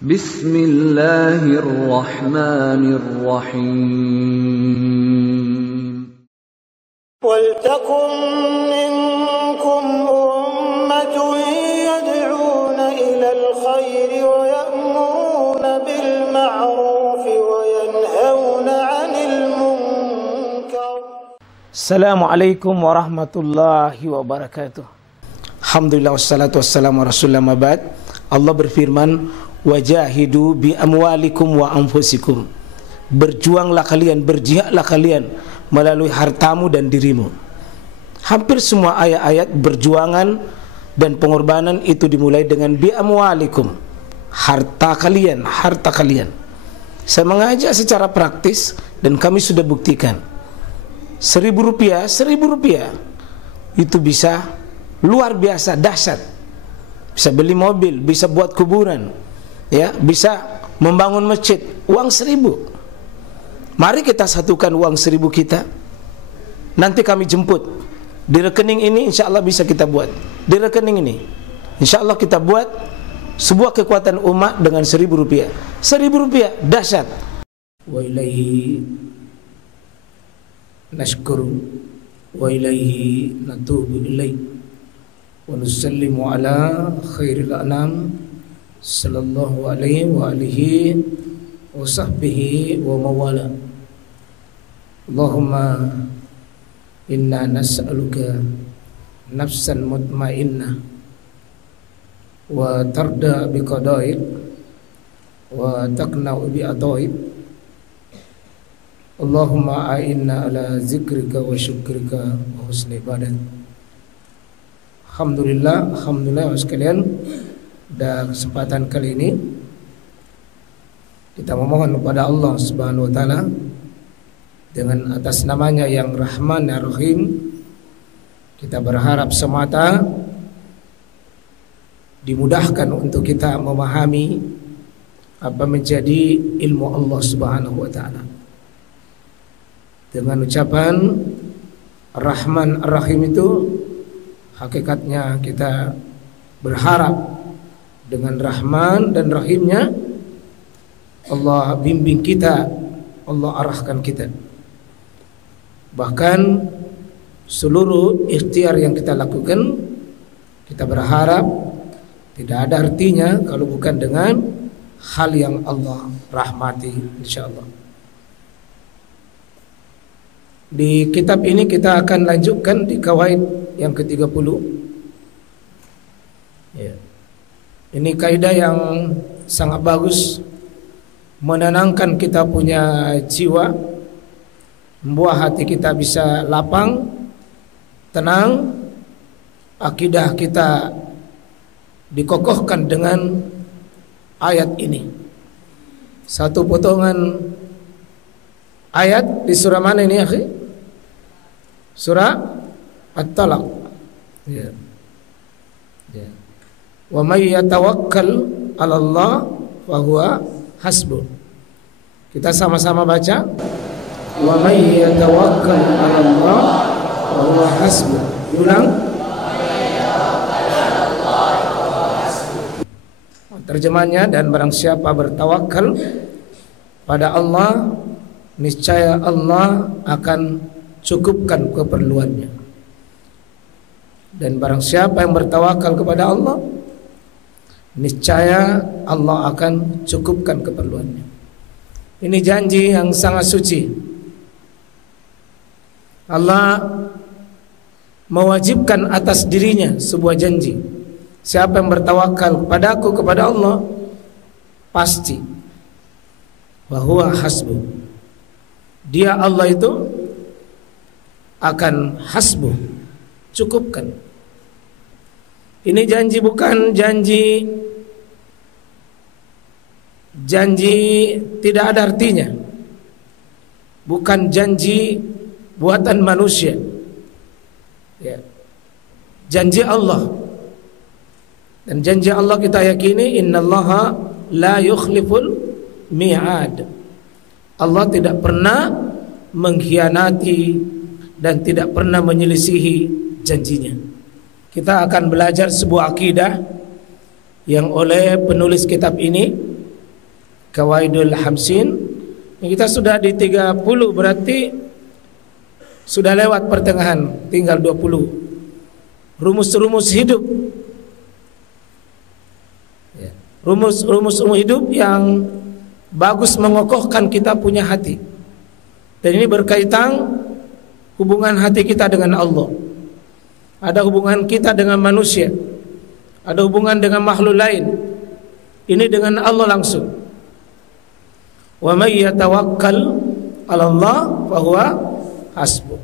Bismillahirrahmanirrahim. Waltakum minkum ummatun yad'una ilal khairi wa ya'muruna bil ma'ruf wa yanhauna 'anil munkar. Assalamualaikum warahmatullahi wabarakatuh. Alhamdulillah wassalatu wassalamu ala rasulillah mabad. Allah berfirman, wajahidu bi amwalikum wa anfusikum. Berjuanglah kalian, berjihadlah kalian melalui hartamu dan dirimu. Hampir semua ayat-ayat berjuangan dan pengorbanan itu dimulai dengan bi amwalikum, harta kalian, harta kalian. Saya mengajak secara praktis dan kami sudah buktikan. Rp1.000 itu bisa luar biasa dahsyat. Bisa beli mobil, bisa buat kuburan, ya, bisa membangun masjid. Uang 1.000. Mari kita satukan uang 1.000 kita. Nanti kami jemput di rekening ini, insya Allah bisa kita buat. Di rekening ini, insya Allah kita buat sebuah kekuatan umat dengan Rp1.000. Rp1.000 dahsyat. Wa ilaihi nashkuru wa ilaihi natubu ilaihi. Wa nusallimu ala khairil anam sallallahu alaihi wa alihi wa sahbihi wa mawala. Allahumma inna nas'aluka nafsan mutmainnah wa tarda biqadaik wa taqna'u bi ataik. Allahumma a'inna ala zikrika wa syukrika wa husni ibadat. Alhamdulillah sekalian, pada kesempatan kali ini kita memohon kepada Allah Subhanahu wa taala dengan atas namanya yang Rahman dan Rahim. Kita berharap semata dimudahkan untuk kita memahami apa menjadi ilmu Allah Subhanahu wa taala. Dengan ucapan Rahman Ar-Rahim itu hakikatnya kita berharap dengan Rahman dan Rahimnya Allah bimbing kita, Allah arahkan kita. Bahkan seluruh ikhtiar yang kita lakukan, kita berharap tidak ada artinya kalau bukan dengan hal yang Allah rahmati, insyaallah. Di kitab ini kita akan lanjutkan di kawaid yang ke-30. Ya. Ini kaidah yang sangat bagus, menenangkan kita punya jiwa, membuat hati kita bisa lapang, tenang, akidah kita dikokohkan dengan ayat ini. Satu potongan ayat di surah mana ini, akhi? Surah At-Talaq. Ya. Ya. Wa may yatawakkal 'ala Allah fa huwa hasbuh. Kita sama-sama baca. Wa may yatawakkal 'ala Allah fa huwa hasbuh. Ulang. Terjemahnya, dan barang siapa bertawakal pada Allah, niscaya Allah akan cukupkan keperluannya. Dan barang siapa yang bertawakal kepada Allah, niscaya Allah akan cukupkan keperluannya. Ini janji yang sangat suci. Allah mewajibkan atas dirinya sebuah janji. Siapa yang bertawakal kepadaku, kepada Allah, pasti bahwa hasbuh, dia Allah itu akan hasbuh, cukupkan. Ini janji bukan janji tidak ada artinya, bukan janji buatan manusia, ya. Janji Allah. Dan janji Allah kita yakini, innallaha la yukhliful mi'ad. Allah tidak pernah mengkhianati dan tidak pernah menyelisihi janjinya. Kita akan belajar sebuah akidah yang oleh penulis kitab ini Qawaidul Hamsin. Kita sudah di 30, berarti sudah lewat pertengahan, tinggal 20. Rumus-rumus hidup. Rumus-rumus hidup yang bagus mengokohkan kita punya hati. Dan ini berkaitan hubungan hati kita dengan Allah. Ada hubungan kita dengan manusia. Ada hubungan dengan makhluk lain. Ini dengan Allah langsung. Wa may yatawakkal 'ala Allah fa huwa hasbuh.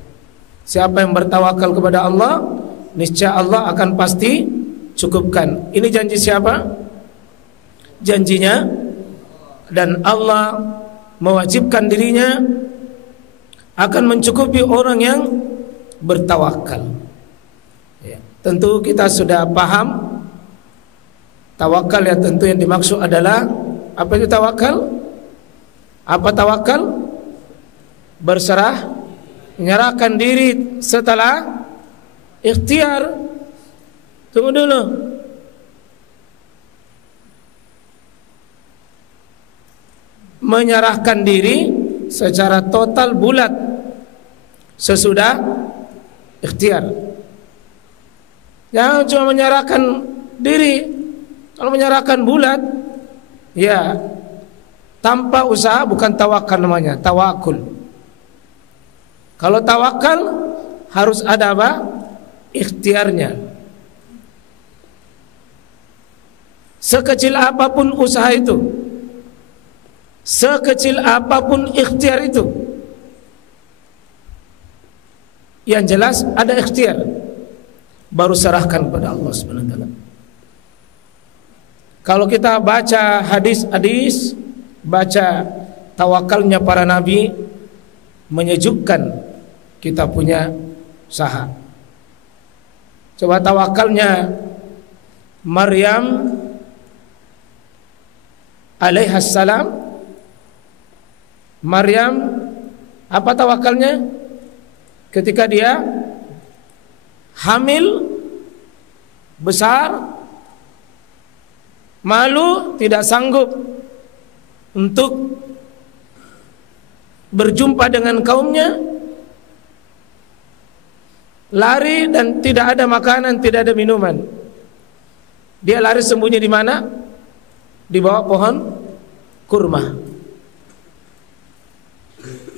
Siapa yang bertawakal kepada Allah, niscaya Allah akan pasti cukupkan. Ini janji siapa? Janjinya, dan Allah mewajibkan dirinya akan mencukupi orang yang bertawakal. Ya, tentu kita sudah paham tawakal, ya tentu yang dimaksud adalah apa itu tawakal? Apa tawakal? Berserah, menyerahkan diri setelah ikhtiar. Tunggu dulu. Menyerahkan diri secara total bulat sesudah ikhtiar. Jangan cuma menyerahkan diri. Kalau menyerahkan bulat, ya tanpa usaha, bukan tawakal namanya, tawakul. Kalau tawakal harus ada apa? Ikhtiarnya. Sekecil apapun usaha itu, sekecil apapun ikhtiar itu, yang jelas ada ikhtiar, baru serahkan kepada Allah Subhanahu wa taala. Kalau kita baca hadis-hadis, baca tawakalnya para nabi, menyejukkan kita punya usaha. Coba tawakalnya Maryam alaihassalam. Maryam, apa tawakalnya? Ketika dia hamil besar, malu, tidak sanggup untuk berjumpa dengan kaumnya, lari dan tidak ada makanan, tidak ada minuman. Dia lari sembunyi di mana? Di bawah pohon kurma.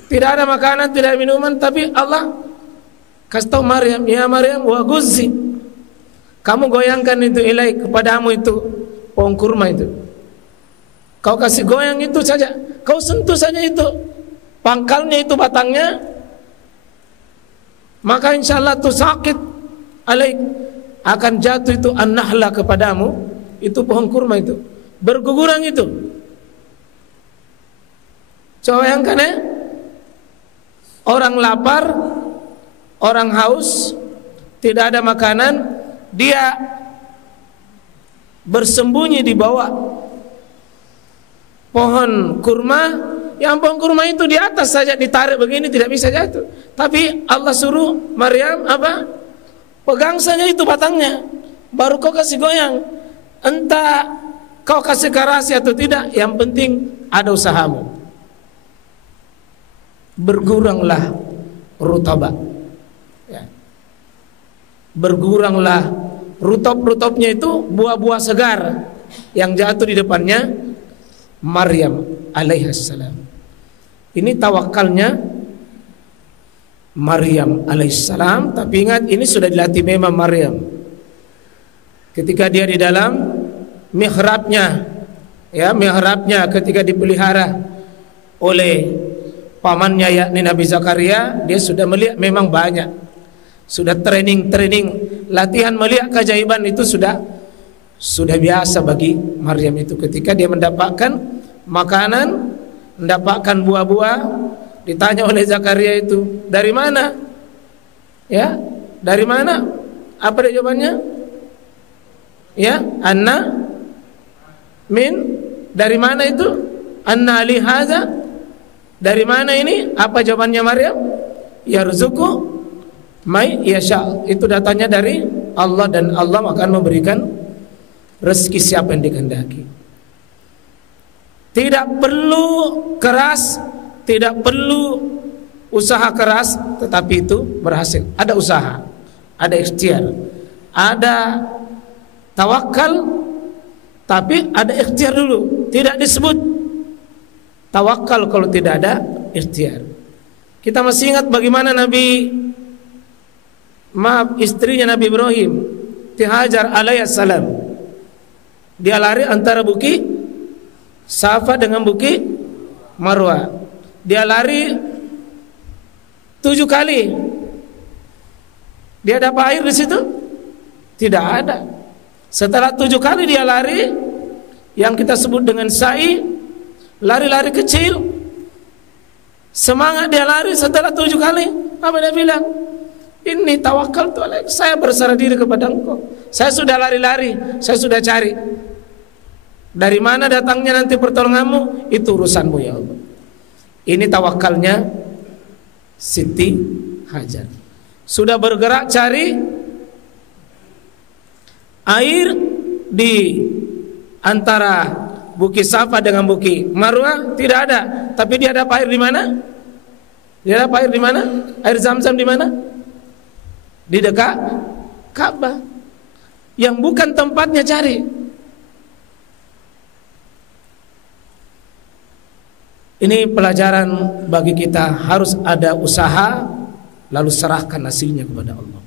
Tidak ada makanan, tidak ada minuman, tapi Allah kasih tahu Maryam, ya Maryam, wa guzzi, kamu goyangkan itu ilaik, kepadamu itu pohon kurma itu. Kau kasih goyang itu saja, kau sentuh saja itu pangkalnya, itu batangnya, maka insya Allah itu sakit alaik, akan jatuh itu an-nahla kepadamu, itu pohon kurma itu berguguran itu. Coba bayangkan ya, orang lapar, orang haus, tidak ada makanan, dia bersembunyi di bawah pohon kurma. Yang pohon kurma itu di atas saja ditarik begini tidak bisa jatuh, tapi Allah suruh Maryam apa? Pegang saja itu batangnya, baru kau kasih goyang. Entah kau kasih kerasi atau tidak, yang penting ada usahamu. Berguranglah rutaba, ya. Berguranglah rutab-rutabnya itu buah-buah segar yang jatuh di depannya Maryam alaihassalam. Ini tawakalnya Maryam alaihissalam. Tapi ingat, ini sudah dilatih memang Maryam. Ketika dia di dalam mihrabnya, ya mihrabnya ketika dipelihara oleh pamannya yakni Nabi Zakaria, dia sudah melihat memang banyak, sudah training latihan melihat keajaiban itu sudah biasa bagi Maryam itu. Ketika dia mendapatkan makanan, mendapatkan buah-buah, ditanya oleh Zakaria itu, dari mana? Ya, dari mana? Apa dia jawabannya? Ya, anna min, dari mana itu? Anna li hadza, dari mana ini? Apa jawabannya Maryam? Yarzuqu may yasha, itu datanya dari Allah, dan Allah akan memberikan rezeki siapa yang dikehendaki. Tidak perlu keras, tidak perlu usaha keras, tetapi itu berhasil. Ada usaha, ada ikhtiar, ada tawakal, tapi ada ikhtiar dulu. Tidak disebut tawakal kalau tidak ada ikhtiar. Kita masih ingat bagaimana istrinya Nabi Ibrahim, Hajar alaihissalam. Dia lari antara bukit Safa dengan bukit Marwah. Dia lari 7 kali. Dia dapat air di situ? Tidak ada. Setelah 7 kali dia lari, yang kita sebut dengan sa'i, lari-lari kecil, semangat dia lari. Setelah 7 kali, apa dia bilang? Ini tawakal tu alaik, saya berserah diri kepada Engkau. Saya sudah lari-lari, saya sudah cari. Dari mana datangnya nanti pertolonganmu, itu urusanmu ya Allah. Ini tawakalnya Siti Hajar. Sudah bergerak cari air di antara bukit Safa dengan bukit Marwah, tidak ada. Tapi dia dapat air di mana? Dia dapat air di mana? Air Zam-Zam di mana? Di dekat Ka'bah, yang bukan tempatnya cari. Ini pelajaran bagi kita, harus ada usaha, lalu serahkan hasilnya kepada Allah.